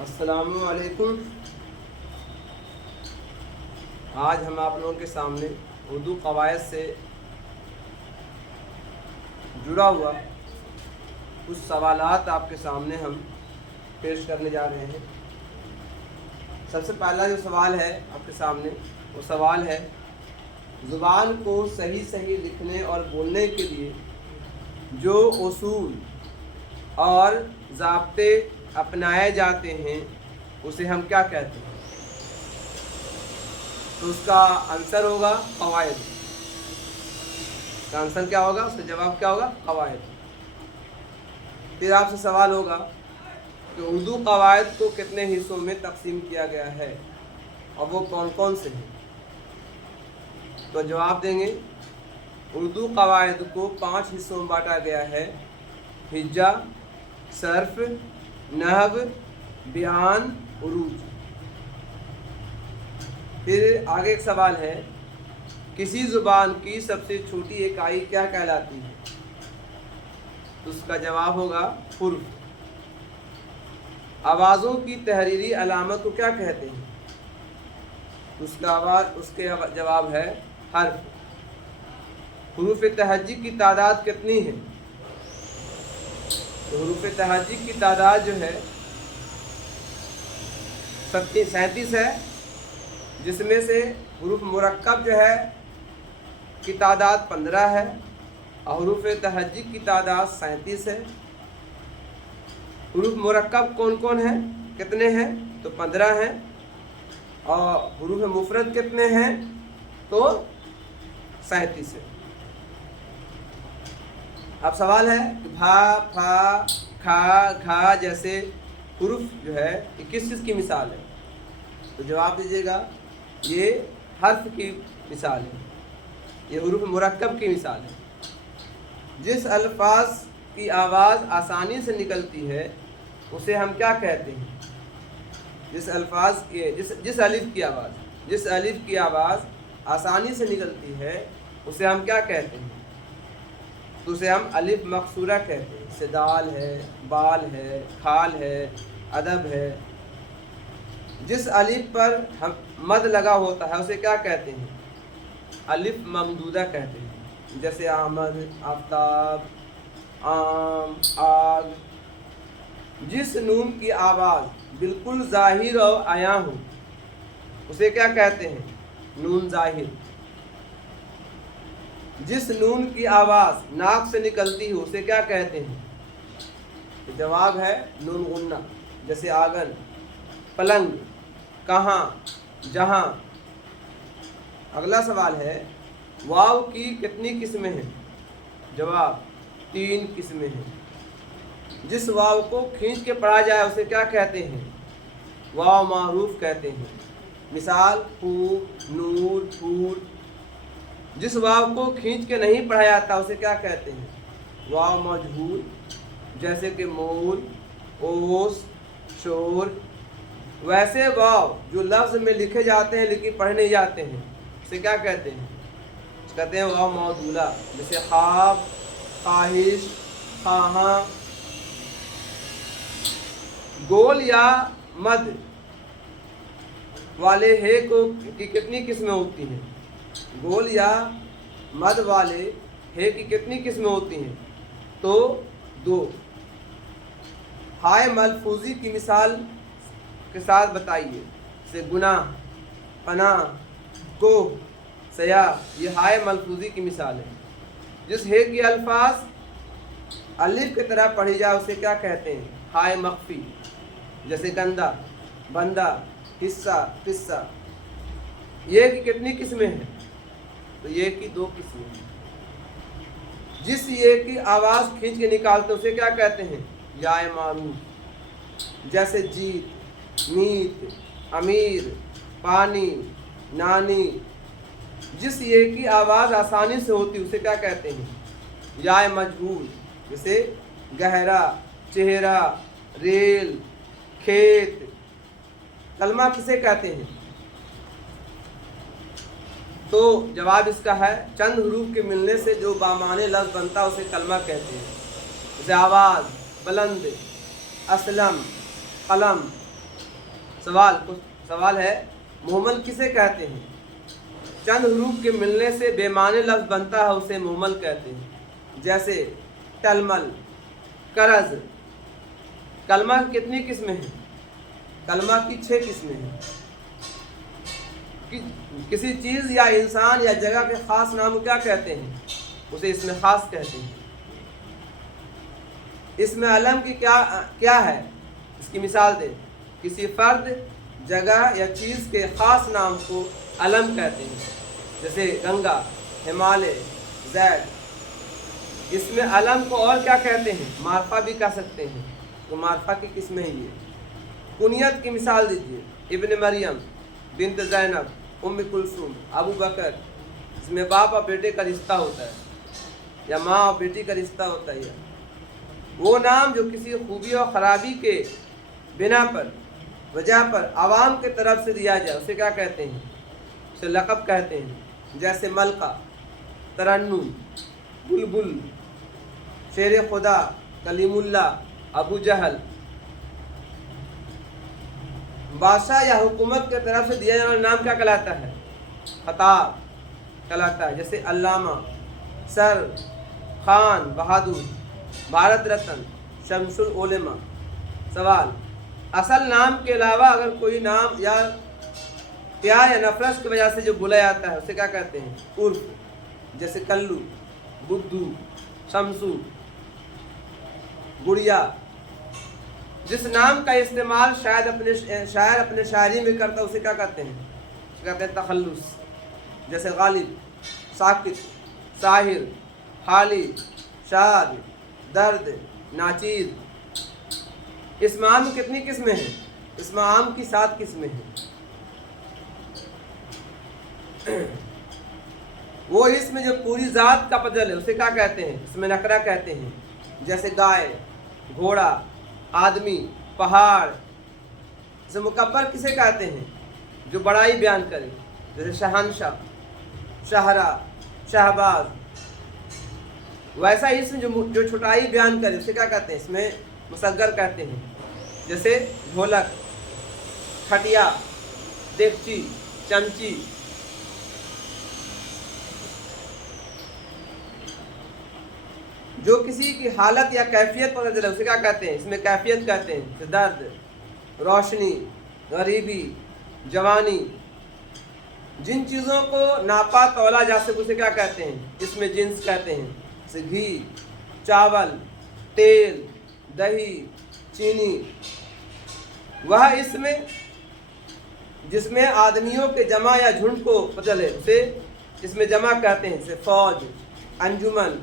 السلام علیکم۔ آج ہم آپ لوگوں کے سامنے اردو قواعد سے جڑا ہوا کچھ سوالات آپ کے سامنے ہم پیش کرنے جا رہے ہیں۔ سب سے پہلا جو سوال ہے آپ کے سامنے وہ سوال ہے، زبان کو صحیح لکھنے اور بولنے کے لیے جو اصول اور ضابطے اپنائے جاتے ہیں اسے ہم کیا کہتے ہیں؟ تو اس کا آنسر ہوگا قواعد۔ کا آنسر کیا ہوگا؟ اس کا جواب کیا ہوگا؟ قواعد۔ پھر آپ سے سوال ہوگا کہ اردو قواعد کو کتنے حصوں میں تقسیم کیا گیا ہے اور وہ کون کون سے ہیں؟ تو جواب دیں گے، اردو قواعد کو 5 حصوں میں بانٹا گیا ہے: ہجا، صرف، نحو، بیان، عروج۔ پھر آگے ایک سوال ہے، کسی زبان کی سب سے چھوٹی اکائی کیا کہلاتی ہے؟ تو اس کا جواب ہوگا حرف۔ آوازوں کی تحریری علامت کو کیا کہتے ہیں؟ اس کے جواب ہے حرف۔ حروف تہجی کی تعداد کتنی ہے؟ تو حروف تہجی کی تعداد جو ہے 37 ہے، جس میں سے حروف مرکب جو ہے کی تعداد 15 ہے اور حروف تہجی کی تعداد 37 ہے۔ حروف مرکب کون کون ہیں؟ کتنے ہیں؟ تو 15 ہیں۔ اور حروف مفرد کتنے ہیں؟ تو 37 ہے۔ اب سوال ہے کہ بھا، پھا، کھا، گھا جیسے حروف جو ہے یہ کس چیز کی مثال ہے؟ تو جواب دیجیے گا، یہ حرف کی مثال ہے، یہ حروف مرکب کی مثال ہے۔ جس الفاظ کی آواز آسانی سے نکلتی ہے اسے ہم کیا کہتے ہیں؟ جس الف کی آواز آسانی سے نکلتی ہے اسے ہم کیا کہتے ہیں؟ تو اسے ہم الف مقصورہ کہتے ہیں، جیسے دال ہے، بال ہے، کھال ہے، ادب ہے۔ جس الف پر مد لگا ہوتا ہے اسے کیا کہتے ہیں؟ الف ممدودہ کہتے ہیں، جیسے آمد، آفتاب، آم، آگ۔ جس نون کی آواز بالکل ظاہر و عیاں ہو اسے کیا کہتے ہیں؟ نون ظاہر۔ جس نون کی آواز ناک سے نکلتی ہو اسے کیا کہتے ہیں؟ تو جواب ہے نون غنہ، جیسے آنگن، پلنگ، کہاں، جہاں۔ اگلا سوال ہے، واو کی کتنی قسمیں ہیں؟ جواب 3 قسمیں ہیں۔ جس واو کو کھینچ کے پڑھا جائے اسے کیا کہتے ہیں؟ واو معروف کہتے ہیں، مثال خوب، نور، پھول۔ جس واو کو کھینچ کے نہیں پڑھا جاتا اسے کیا کہتے ہیں؟ واو مجہول، جیسے کہ مول، اوس، شور۔ ویسے واو جو لفظ میں لکھے جاتے ہیں لیکن پڑھے نہیں جاتے ہیں اسے کیا کہتے ہیں؟ کہتے ہیں واو معدولہ، جیسے خواب، خواہش، خواہاں۔ گول یا مد والے ہے کی کتنی قسمیں ہوتی ہیں؟ گول یا مد والے ہے کی کتنی قسمیں ہوتی ہیں؟ تو 2۔ ہائے ملفوظی کی مثال کے ساتھ بتائیے، جیسے گناہ، پناہ، کوہ، سیاہ۔ یہ ہائے ملفوظی کی مثال ہے۔ جس ہے کی الفاظ الف کی طرح پڑھی جائے اسے کیا کہتے ہیں؟ ہائے مخفی، جیسے گندہ، بندہ، حصہ، قصہ۔ یہ کی کتنی قسمیں ہیں؟ تو یہ کی 2 قسمیں ہیں۔ جس یہ کی آواز کھینچ کے نکالتے اسے کیا کہتے ہیں؟ یا معروف، جیسے جیت، میت، امیر، پانی، نانی۔ جس یہ کی آواز آسانی سے ہوتی اسے کیا کہتے ہیں؟ یا مجہول، جیسے گہرا، چہرہ، ریل، کھیت۔ کلمہ کسے کہتے ہیں؟ تو جواب اس کا ہے، چند حروف کے ملنے سے جو بامعنی لفظ بنتا ہے اسے کلمہ کہتے ہیں، جیسے آواز، بلند، اسلم، قلم، سوال ہے مہمل کسے کہتے ہیں؟ چند حروف کے ملنے سے بے معنی لفظ بنتا ہے اسے مہمل کہتے ہیں، جیسے ٹلمل، کرز۔ کلمہ کی کتنی قسمیں ہیں؟ کلمہ کی 6 قسمیں ہیں۔ کسی چیز یا انسان یا جگہ کے خاص نام کو کیا کہتے ہیں؟ اسے اسم خاص کہتے ہیں۔ اسم علم کی کیا ہے؟ اس کی مثال دیں۔ کسی فرد، جگہ یا چیز کے خاص نام کو علم کہتے ہیں، جیسے گنگا، ہمالیہ، زید۔ اسم علم کو اور کیا کہتے ہیں؟ معرفہ بھی کہہ سکتے ہیں، تو معرفہ کی قسمیں ہی ہے۔ کنیت کی مثال دیجیے۔ ابن مریم، بنت زینب، ام کلثوم، ابو بکر۔ اس میں باپ اور بیٹے کا رشتہ ہوتا ہے، یا ماں اور بیٹی کا رشتہ ہوتا ہے۔ وہ نام جو کسی خوبی اور خرابی کے بنا پر، وجہ پر عوام کے طرف سے دیا جائے اسے کیا کہتے ہیں؟ اسے لقب کہتے ہیں، جیسے ملکہ، ترنم، بلبل، شیر خدا، کلیم اللہ، ابو جہل۔ بادشاہ یا حکومت کے طرف سے دیا جانے والا نام کیا کہلاتا ہے؟ خطاب کہلاتا ہے، جیسے علامہ، سر، خان بہادر، بھارت رتن، شمس العلماء۔ سوال، اصل نام کے علاوہ اگر کوئی نام یا پیار یا نفرت کی وجہ سے جو بولا جاتا ہے اسے کیا کہتے ہیں؟ عرف، جیسے کلو، بدھو، شمسو، گڑیا۔ جس نام کا استعمال شاعر اپنے شاعری میں کرتا ہے اسے کیا کہتے ہیں؟ اسے کہتے ہیں تخلص، جیسے غالب، ساکت، ساحر، حالی، شاد، درد، ناچیز۔ اسم عام کی کتنی قسمیں ہیں؟ اسم عام کی 7 قسمیں ہیں۔ وہ اسم جو پوری ذات کا بدل ہے اسے کیا کہتے ہیں؟ اسم نکرہ کہتے ہیں، جیسے گائے، گھوڑا، آدمی، پہاڑ۔ اسم مکبر کسے کہتے ہیں؟ جو بڑائی بیان کرے، جیسے شہنشاہ، شہرا، شہباز۔ ویسا اسم جو چھوٹائی بیان کرے اسے کیا کہتے ہیں؟ اس میں مصغر کہتے ہیں، جیسے ڈھولک، کھٹیا، دیگچی، چمچی۔ جو کسی کی حالت یا کیفیت پر نظر ہے اسے کیا کہتے ہیں؟ اس میں کیفیت کہتے ہیں، جیسے درد، روشنی، غریبی، جوانی۔ جن چیزوں کو ناپا تولا جا سکے اسے کیا کہتے ہیں؟ اس میں جنس کہتے ہیں، جیسے گھی، چاول، تیل، دہی، چینی۔ وہ اس میں جس میں آدمیوں کے جمع یا جھنڈ کو بدل ہے اسے اس میں جمع کہتے ہیں، جیسے فوج، انجمن،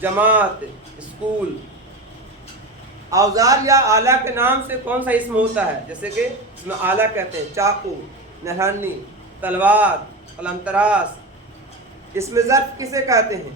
جماعت، اسکول۔ اوزار یا آلہ کے نام سے کون سا اسم ہوتا ہے؟ جیسے کہ اس میں آلہ کہتے ہیں، چاقو، نہرنی، تلوار، قلم تراش۔ اس میں ظرف کسے کہتے ہیں؟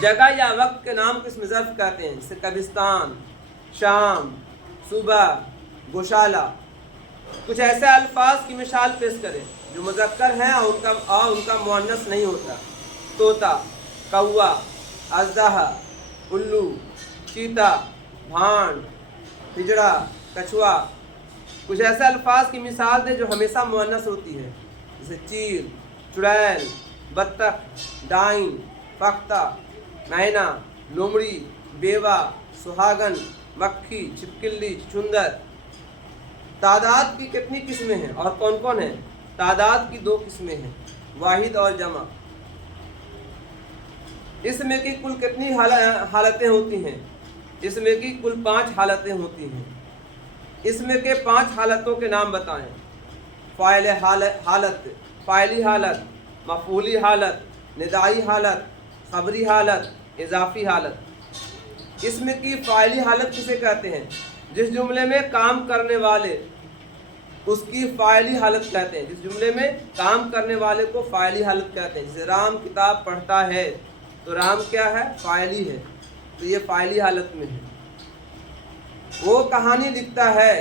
جگہ یا وقت کے نام کو اس میں ظرف کہتے ہیں، جیسے قبرستان، شام، صبح، گوشالہ۔ کچھ ایسے الفاظ کی مثال پیش کریں جو مذکر ہیں اور ان کا مؤنث نہیں ہوتا۔ طوطا، کوا، اژدہا، الو، چیتا، بھانڈ، ہجڑا، کچھوا۔ کچھ ایسے الفاظ کی مثال دیں جو ہمیشہ مؤنث ہوتی ہے، جیسے چیل، چڑیل، بطخ، ڈائن، پختہ، مینا، لومڑی، بیوہ، سہاگن، مکھی، چھپکلی، چندر۔ تعداد کی کتنی قسمیں ہیں اور کون کون ہیں؟ تعداد کی 2 قسمیں ہیں، واحد اور جمع۔ اس میں کی کل کتنی حالتیں ہوتی ہیں؟ اس میں کی کل 5 حالتیں ہوتی ہیں۔ اس میں کے 5 حالتوں کے نام بتائیں۔ فاعل حالت، فاعلی حالت، مفعولی حالت، ندائی حالت، خبری حالت، اضافی حالت۔ اس میں کی فاعلی حالت کسے کہتے ہیں؟ جس جملے میں کام کرنے والے اس کی فاعلی حالت کہتے ہیں، جس جملے میں کام کرنے والے کو فاعلی حالت کہتے ہیں۔ جیسے رام کتاب پڑھتا ہے تو رام کیا ہے؟ فاعلی ہے، تو یہ فاعلی حالت میں ہے۔ وہ کہانی لکھتا ہے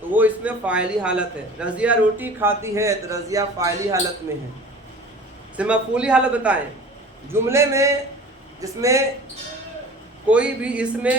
تو وہ اس میں فاعلی حالت ہے۔ رضیہ روٹی کھاتی ہے تو رضیہ فاعلی حالت میں ہے۔ سے مفعولی حالت بتائیں۔ جملے میں جس میں کوئی بھی اس میں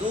2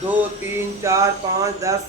2, 3, 4, 5, 10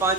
5